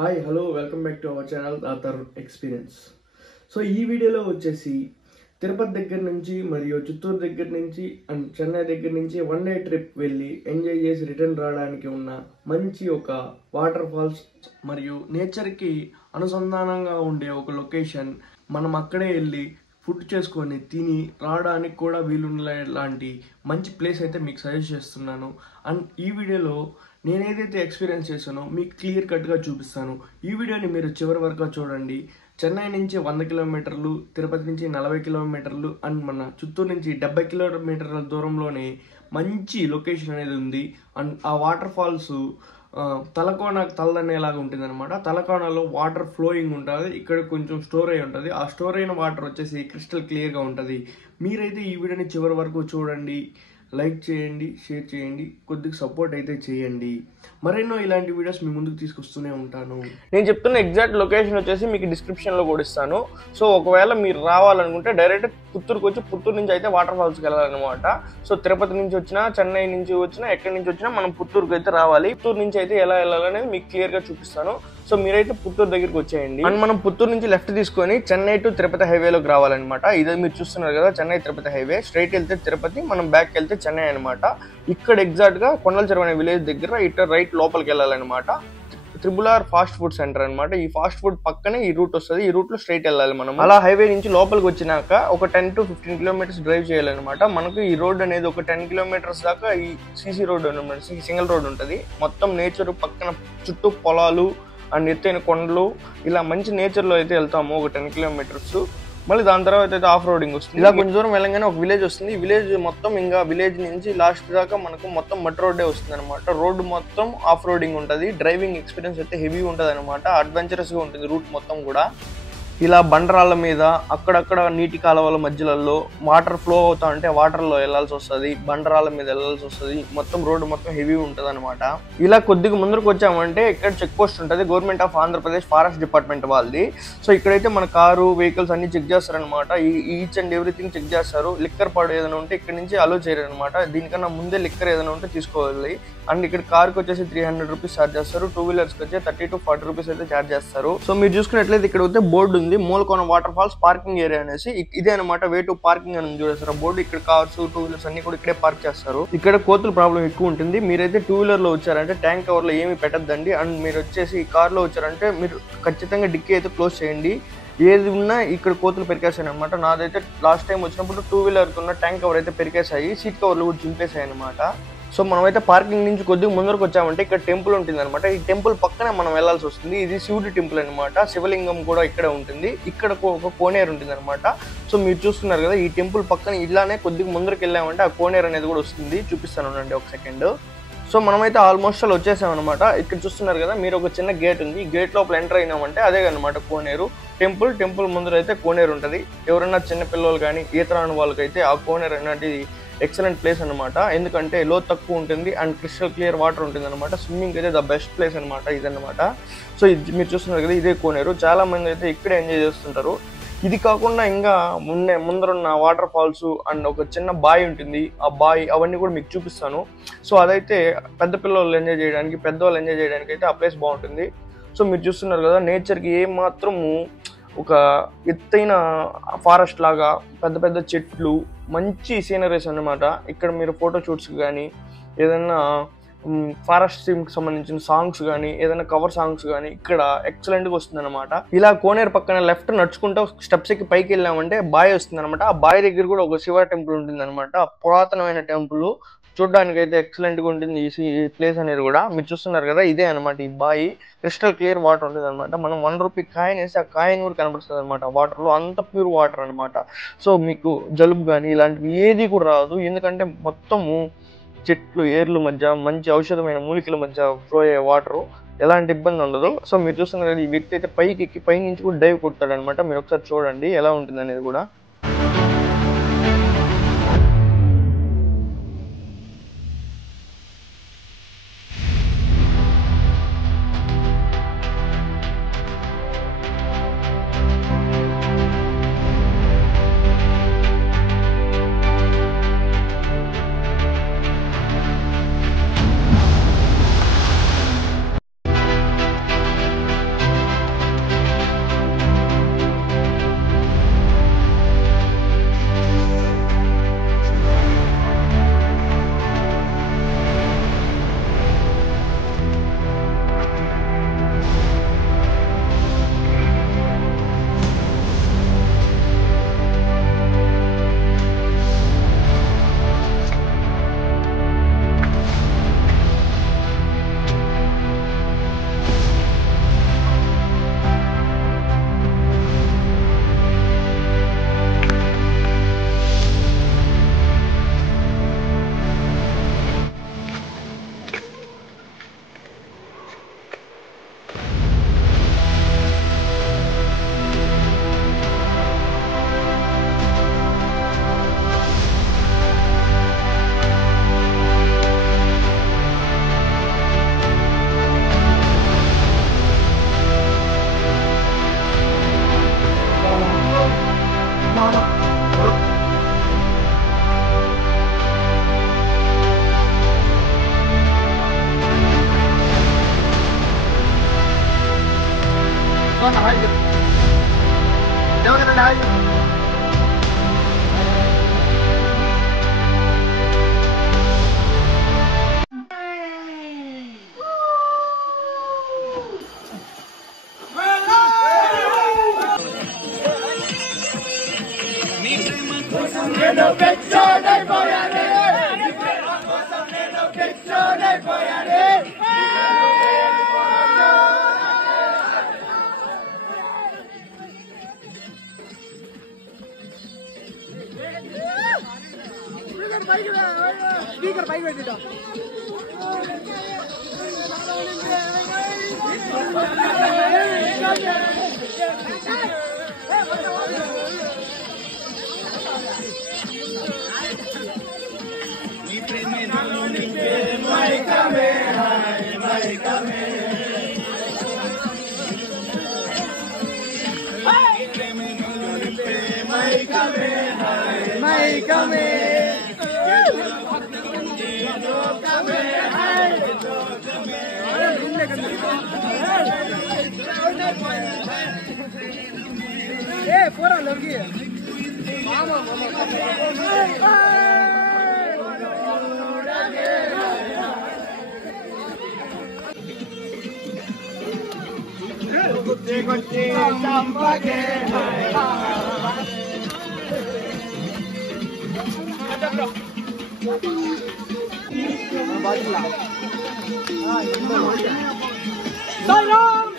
Hi hello welcome back to our channel author experience. So ఈ వీడియోలో వచ్చేసి తిరుపతి దగ్గర నుంచి మరియు చిత్తూరు దగ్గర నుంచి అండ్ చెన్నై దగ్గర నుంచి వన్ డే ట్రిప్ వెళ్ళి ఎంజాయ్ చేసి రిటర్న్ రావడానికి ఉన్న మంచి ఒక వాటర్ ఫాల్స్ మరియు నేచర్కి అనుసంధానంగా ఉండే ఒక లొకేషన్. మనం అక్కడే వెళ్ళి ఫుడ్ చేసుకొని తిని రావడానికి కూడా వీలుండేలాంటి మంచి ప్లేస్ అయితే మీకు సజెస్ట్ చేస్తున్నాను. అండ్ ఈ వీడియోలో నేను ఏదైతే ఎక్స్పీరియన్స్ చేశానో మీకు క్లియర్ కట్గా చూపిస్తాను. ఈ వీడియోని మీరు చివరి వరకు చూడండి. చెన్నై నుంచి 100 కిలోమీటర్లు, తిరుపతి నుంచి 40 కిలోమీటర్లు అండ్ మన చిత్తూరు నుంచి 70 కిలోమీటర్ల దూరంలోనే మంచి లొకేషన్ అనేది ఉంది. అండ్ ఆ వాటర్ ఫాల్స్ తలకోన తలదనేలాగా ఉంటుంది అనమాట. తలకోనలో వాటర్ ఫ్లోయింగ్ ఉంటుంది, ఇక్కడ కొంచెం స్టోర్ అయి ఉంటుంది. ఆ స్టోర్ అయిన వాటర్ వచ్చేసి క్రిస్టల్ క్లియర్గా ఉంటుంది. మీరైతే ఈ వీడియోని చివరి వరకు చూడండి, లైక్ చేయండి, షేర్ చేయండి, కొద్దిగా సపోర్ట్ అయితే చేయండి. మరెన్నో ఇలాంటి వీడియోస్ మీ ముందుకు తీసుకొస్తూనే ఉంటాను. నేను చెప్తున్న ఎగ్జాక్ట్ లొకేషన్ వచ్చేసి మీకు డిస్క్రిప్షన్లో కూడా ఇస్తాను. సో ఒకవేళ మీరు రావాలనుకుంటే డైరెక్ట్ పుత్తూరుకి వచ్చి పుత్తూరు నుంచి అయితే వాటర్ ఫాల్స్కి వెళ్ళాలన్నమాట. సో తిరుపతి నుంచి వచ్చినా, చెన్నై నుంచి వచ్చినా, ఎక్కడి నుంచి వచ్చినా మనం పుత్తూరుకి అయితే రావాలి. పుత్తూరు నుంచి అయితే ఎలా వెళ్ళాలనేది మీకు క్లియర్గా చూపిస్తాను. సో మీరైతే పుత్తూరు దగ్గరికి వచ్చేయండి. అండ్ మనం పుత్తూరు నుంచి లెఫ్ట్ తీసుకొని చెన్నై టు తిరుపతి హైవేలోకి రావాలన్నమాట. ఇదే మీరు చూస్తున్నారు కదా, చెన్నై తిరుపతి హైవే. స్ట్రైట్ వెళ్తే తిరుపతి, మనం బ్యాక్ వెళ్తే చెన్నై అనమాట. ఇక్కడ ఎగ్జాక్ట్ గా కొండల చెరువు అనే విలేజ్ దగ్గర ఇటు రైట్ లోపలికి వెళ్ళాలన్నమాట. RRR ఫాస్ట్ ఫుడ్ సెంటర్ అనమాట. ఈ ఫాస్ట్ ఫుడ్ పక్కనే ఈ రూట్ వస్తుంది. ఈ రూట్ లో స్ట్రైట్ వెళ్ళాలి మనం. అలా హైవే నుంచి లోపలికి వచ్చినాక ఒక 10 to 15 కిలోమీటర్స్ డ్రైవ్ చేయాలన్నమాట. మనకు ఈ రోడ్ అనేది ఒక 10 కిలోమీటర్స్ దాకా ఈ సీసీ రోడ్ అనమాట, సింగిల్ రోడ్ ఉంటుంది. మొత్తం నేచర్ పక్కన చుట్టూ పొలాలు అండ్ ఎత్తైన కొండలు, ఇలా మంచి నేచర్లో అయితే వెళ్తాము ఒక 10 కిలోమీటర్స్. మళ్ళీ దాని తర్వాత అయితే ఆఫ్ రోడింగ్ వస్తుంది. ఇలా కొంచెం దూరం వెళ్ళగానే ఒక విలేజ్ వస్తుంది. ఈ విలేజ్ మొత్తం ఇంకా విలేజ్ నుంచి లాస్ట్ దాకా మనకు మొత్తం మట్టి రోడ్డే వస్తుంది అనమాట. రోడ్డు మొత్తం ఆఫ్ రోడింగ్ ఉంటుంది. డ్రైవింగ్ ఎక్స్పీరియన్స్ అయితే హెవీ ఉంటుంది అనమాట. అడ్వెంచరస్గా ఉంటుంది రూట్ మొత్తం కూడా. ఇలా బండరాళ్ళ మీద అక్కడక్కడ నీటి కాలువల మధ్యలలో వాటర్ ఫ్లో అవుతా ఉంటే వాటర్లో వెళ్ళాల్సి వస్తుంది, బండరాళ్ళ మీద వెళ్ళాల్సి వస్తుంది. మొత్తం రోడ్డు మొత్తం హెవీ ఉంటుంది అనమాట. ఇలా కొద్దిగా ముందరకు వచ్చామంటే ఇక్కడ చెక్ పోస్ట్ ఉంటుంది, government of Andhra Pradesh forest department వాళ్ళది. సో ఇక్కడైతే మన కారు వెహికల్స్ అన్ని చెక్ చేస్తారనమాట. ఈచ్ అండ్ ఎవ్రీథింగ్ చెక్ చేస్తారు. లిక్కర్ పాడు ఏదైనా ఉంటే ఇక్కడ నుంచి అలో చేయరు అనమాట. దీనికన్నా ముందే లిక్కర్ ఏదైనా ఉంటే తీసుకోవాలి. అండ్ ఇక్కడ కార్కి వచ్చేసి 300 రూపీస్ ఛార్జ్ చేస్తారు. 2 వీలర్స్కి వచ్చి 30 to 40 రూపీస్ అయితే ఛార్జ్ చేస్తారు. సో మీరు చూసుకున్నట్లయితే ఇక్కడ అయితే బోర్డు ఉంది, Mulakona waterfalls parking area అనేసి. ఇదే అనమాట వే టు పార్కింగ్ అని చూడేస్తారు బోర్డు. ఇక్కడ కార్స్, 2 వీలర్స్ అన్ని కూడా ఇక్కడే పార్క్ చేస్తారు. ఇక్కడ కోతుల ప్రాబ్లం ఎక్కువ ఉంటుంది. మీరైతే 2 వీలర్ లో వచ్చారంటే ట్యాంక్ కవర్ లో ఏమి పెట్టద్దండి. అండ్ మీరు వచ్చేసి కార్ లో వచ్చారంటే మీరు ఖచ్చితంగా డిక్కీ అయితే క్లోజ్ చేయండి. ఏది ఉన్నా ఇక్కడ కోతులు పెరికేసాయి అనమాట. నాదైతే లాస్ట్ టైం వచ్చినప్పుడు 2 వీలర్ ఉన్న ట్యాంక్ కవర్ అయితే పెరికేసాయి, సీట్ కవర్లు కూడా చింపేసాయి అనమాట. సో మనమైతే పార్కింగ్ నుంచి కొద్దిగా ముందరకు వచ్చామంటే ఇక్కడ టెంపుల్ ఉంటుంది అనమాట. ఈ టెంపుల్ పక్కనే మనం వెళ్లాల్సి వస్తుంది. ఇది శివుడి టెంపుల్ అనమాట. శివలింగం కూడా ఇక్కడే ఉంటుంది. ఇక్కడ ఒక కోనేరు ఉంటుంది అనమాట. సో మీరు చూస్తున్నారు కదా, ఈ టెంపుల్ పక్కన ఇలానే కొద్దిగా ముందరకు వెళ్ళామంటే ఆ కోనేరు అనేది కూడా వస్తుంది. చూపిస్తాను అండి ఒక సెకండ్. సో మనమైతే ఆల్మోస్ట్ అలా వచ్చేసామన్నమాట. ఇక్కడ చూస్తున్నారు కదా, మీరు ఒక చిన్న గేట్ ఉంది. ఈ గేట్ లోపల ఎంటర్ అయినామంటే అదే అనమాట కోనేరు. టెంపుల్ ముందర అయితే కోనేరు ఉంటుంది. ఎవరైనా చిన్నపిల్లలు కానీ ఈత రాని వాళ్ళకైతే ఆ కోనేరు అనేది ఎక్సలెంట్ ప్లేస్ అనమాట. ఎందుకంటే లో తక్కువ ఉంటుంది అండ్ క్రిస్టల్ క్లియర్ వాటర్ ఉంటుంది అనమాట. స్విమ్మింగ్ అయితే ద బెస్ట్ ప్లేస్ అనమాట ఇదన్నమాట. సో మీరు చూస్తున్నారు కదా, ఇదే కోనేరు. చాలా మంది అయితే ఇక్కడే ఎంజాయ్ చేస్తుంటారు. ఇది కాకుండా ఇంకా ముందరున్న వాటర్ ఫాల్స్ అండ్ ఒక చిన్న బాయ్ ఉంటుంది. ఆ బాయ్ అవన్నీ కూడా మీకు చూపిస్తాను. సో అదైతే పెద్ద పిల్లలు ఎంజాయ్ చేయడానికి, పెద్దవాళ్ళు ఎంజాయ్ చేయడానికి అయితే ఆ ప్లేస్ బాగుంటుంది. సో మీరు చూస్తున్నారు కదా, నేచర్కి ఏమాత్రము ఒక ఎత్తైన ఫారెస్ట్ లాగా పెద్ద పెద్ద చెట్లు, మంచి సీనరీస్ అన్నమాట. ఇక్కడ మీరు ఫోటో షూట్స్ కానీ, ఏదైనా ఫారెస్ట్ థీమ్కి సంబంధించిన సాంగ్స్ కానీ, ఏదైనా కవర్ సాంగ్స్ కానీ ఇక్కడ ఎక్సలెంట్గా వస్తుంది అనమాట. ఇలా కోనేరు పక్కన లెఫ్ట్ నడుచుకుంటూ స్టెప్స్ ఎక్కి పైకి వెళ్ళామంటే బాయ్ వస్తుంది అనమాట. ఆ బాయ్ దగ్గర కూడా ఒక శివ టెంపుల్ ఉంటుంది అనమాట. పురాతనమైన టెంపుల్, చూడడానికి అయితే ఎక్సలెంట్గా ఉంటుంది ఈ ప్లేస్ అనేది కూడా. మీరు చూస్తున్నారు కదా, ఇదే అనమాట ఈ బాయి. క్రిస్టల్ క్లియర్ వాటర్ ఉంటుంది అనమాట. మనం 1 రూపీ కాయిన్ వేసి ఆ కాయిన్ కూడా కనబడుతుంది అనమాట వాటర్లో. అంత ప్యూర్ వాటర్ అనమాట. సో మీకు జలుబు కానీ ఇలాంటివి ఏది కూడా రాదు. ఎందుకంటే మొత్తము చెట్లు, ఏర్ల మధ్య మంచి ఔషధమైన మూలికల మధ్య ఫ్లో అయ్యే వాటరు, ఎలాంటి ఇబ్బంది ఉండదు. సో మీరు చూస్తున్నారు కదా, ఈ వ్యక్తి అయితే పైకి ఎక్కి పై నుంచి కూడా డైవ్ కొడతాడు అనమాట. మీరు ఒకసారి చూడండి ఎలా ఉంటుంది అనేది కూడా. Sai Ram!